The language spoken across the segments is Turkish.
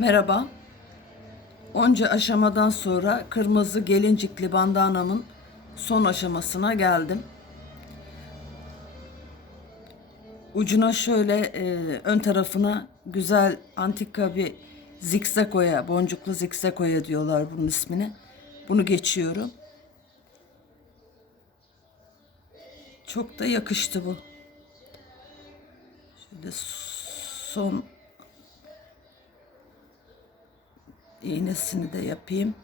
Merhaba. Onca aşamadan sonra kırmızı gelincikli bandanamın son aşamasına geldim. Ucuna şöyle e, ön tarafına güzel antika bir zikzak oya, boncuklu zikzak oya diyorlar bunun ismini. Bunu geçiyorum. Çok da yakıştı bu. Şöyle son iğnesini de yapayım.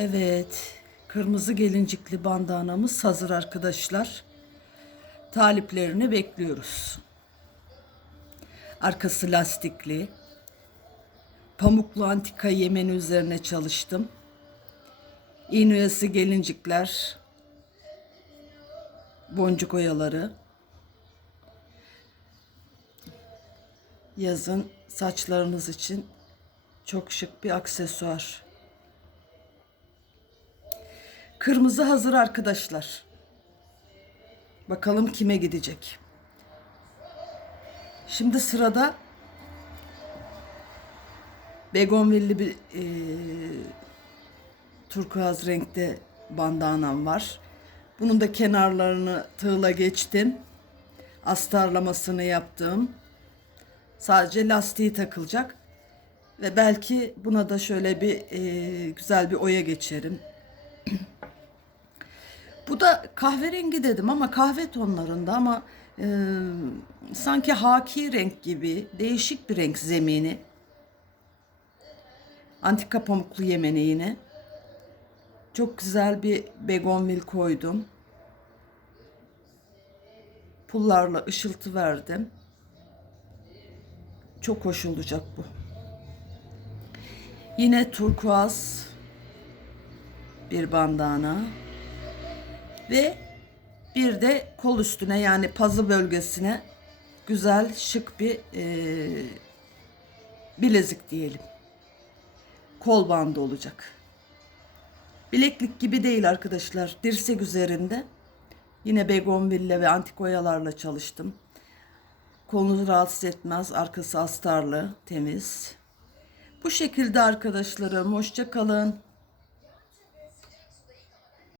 Evet, kırmızı gelincikli bandanamız hazır arkadaşlar. Taliplerini bekliyoruz. Arkası lastikli. Pamuklu antika yemeni üzerine çalıştım. İğneyası gelincikler, boncuk oyaları. Yazın saçlarınız için çok şık bir aksesuar. Kırmızı hazır arkadaşlar. Bakalım kime gidecek. Şimdi sırada begonvilli bir e, turkuaz renkte bandanam var. Bunun da kenarlarını tığla geçtim. Astarlamasını yaptım. Sadece lastiği takılacak. Ve belki buna da şöyle bir e, güzel bir oya geçerim. Bu da kahverengi dedim ama kahve tonlarında ama e, sanki haki renk gibi değişik bir renk zemini. Antika pamuklu yemeni yine. Çok güzel bir begonvil koydum. Pullarla ışıltı verdim. Çok hoş olacak bu. Yine turkuaz bir bandana ve bir de kol üstüne yani pazı bölgesine güzel şık bir e, bilezik diyelim. Kol bandı olacak. Bileklik gibi değil arkadaşlar. Dirsek üzerinde. Yine begonville ve antik oyalarla çalıştım. Kolunu rahatsız etmez. Arkası astarlı, temiz. Bu şekilde arkadaşlarım. Hoşça kalın.